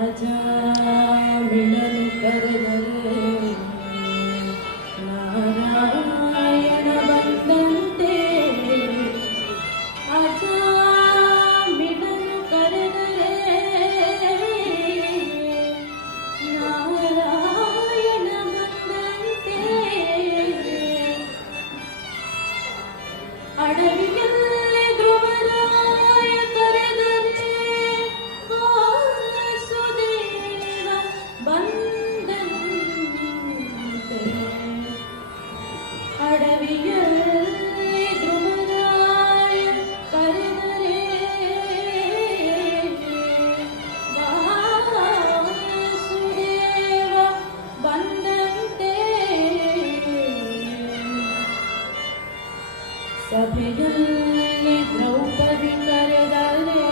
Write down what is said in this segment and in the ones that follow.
ಅಜಾಮಿಳನು ಕರೆದರೆ ನಾರಾಯಣ ಬಂದಂತೆ. ಅಜಾಮಿಳನು ಕರೆದರೆ ನಾರಾಯಣ ಬಂದಂತೆ. ಅಡವಿಯಲ್ಲಿ ಧ್ರುವರಾಯ ಕರೆದರೆ ವಾಸುದೇವ ಬಂದಂತೆ. ಅಡವಿಯಲ್ಲಿ ಧ್ರುವರಾಯ ಕರೆದರೆ ವಾಸುದೇವ ಬಂದಂತೆ. ಸಭೆಯಲ್ಲಿ ದ್ರೌಪದಿ ಕರೆದರೆ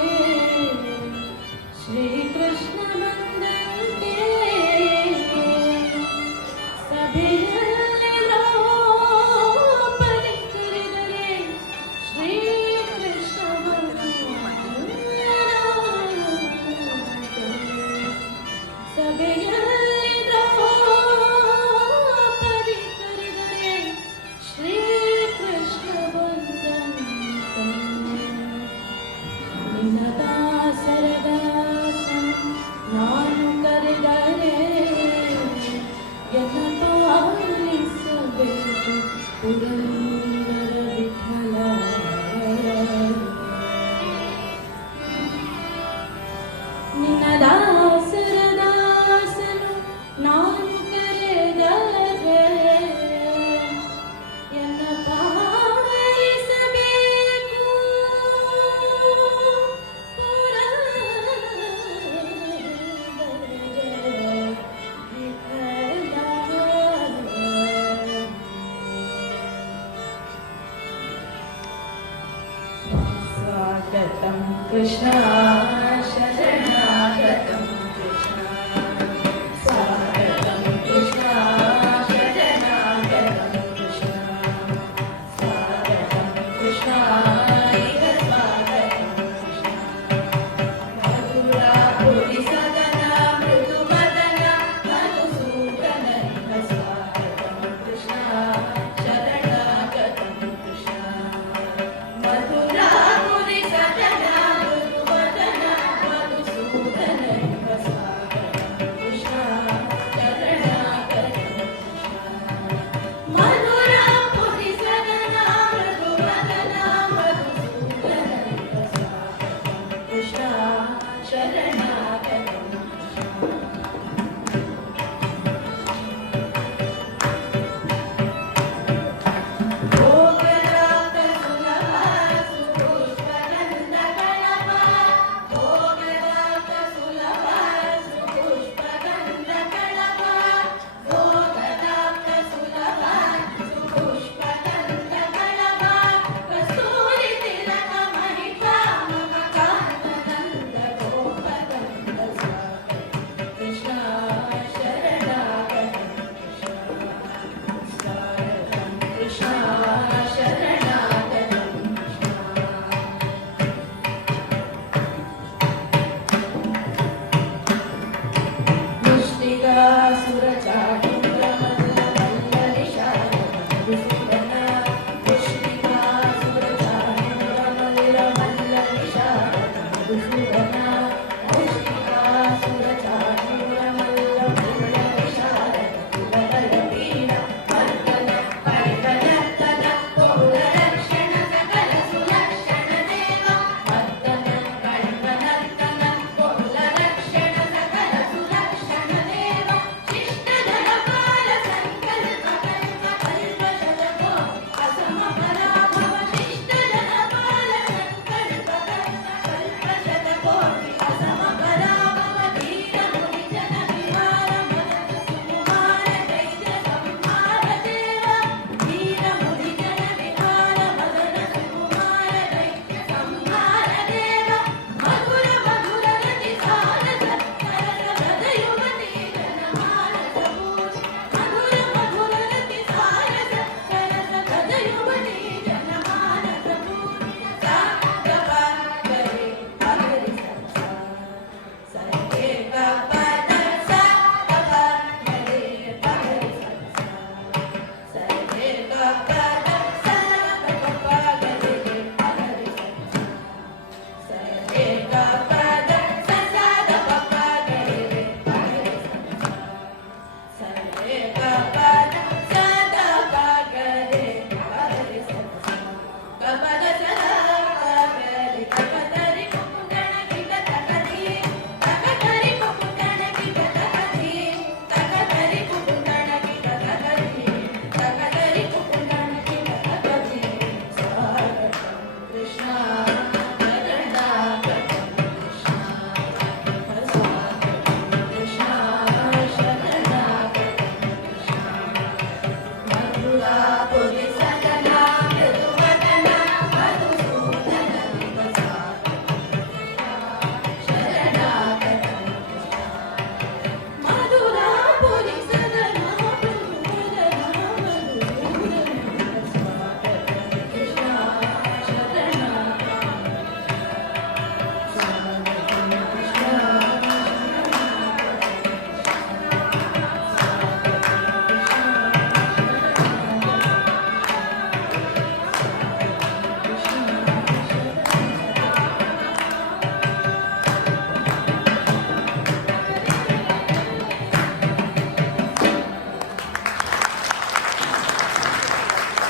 ಶ್ರೀಕೃಷ್ಣ ಬಂದಂತೆ. ಸಭೆಯಲ್ಲಿ ದ್ರೌಪದಿ ಕರೆದರೆ ಶ್ರೀಕೃಷ್ಣ ಬಂದಂತೆ. ಸಭೆಯಲ್ಲಿ ದ್ರೌಪದಿ ಕರೆದರೆ ಶ್ರೀಕೃಷ್ಣ ಬಂದಂತೆ. ನಿನ್ನ ದಾಸರ ದಾಸ ನಾನು ಕರೆದರೆ ಎನ್ನ ಪಾಲಿಸಬೇಕು ಪುರಂದರ ವಿಠಲ. ನಿನ್ನ ದಾಸರ ದಾಸನು ನಾನು ಕರೆದರೆ ಎನ್ನ ಪಾಲಿಸಬೇಕು स्वागतं कृष्ण शरणागतं कृष्ण. स्वागतं कृष्ण शरणागतं कृष्ण. स्वागतं कृष्ण इह स्वागतं कृष्ण. मधुरापुरि सदना मृदुवदना मधुसूदन इह स्वागतं कृष्ण शरणागतं कृष्ण. मधुरापुरि सदना मृदुवदना मधुसूदन इह स्वागतं कृष्ण शरणागतं कृष्ण. मधुरापुरि सदना मृदुवदना मधुसूदन इह स्वागतं कृष्ण शरणागतं.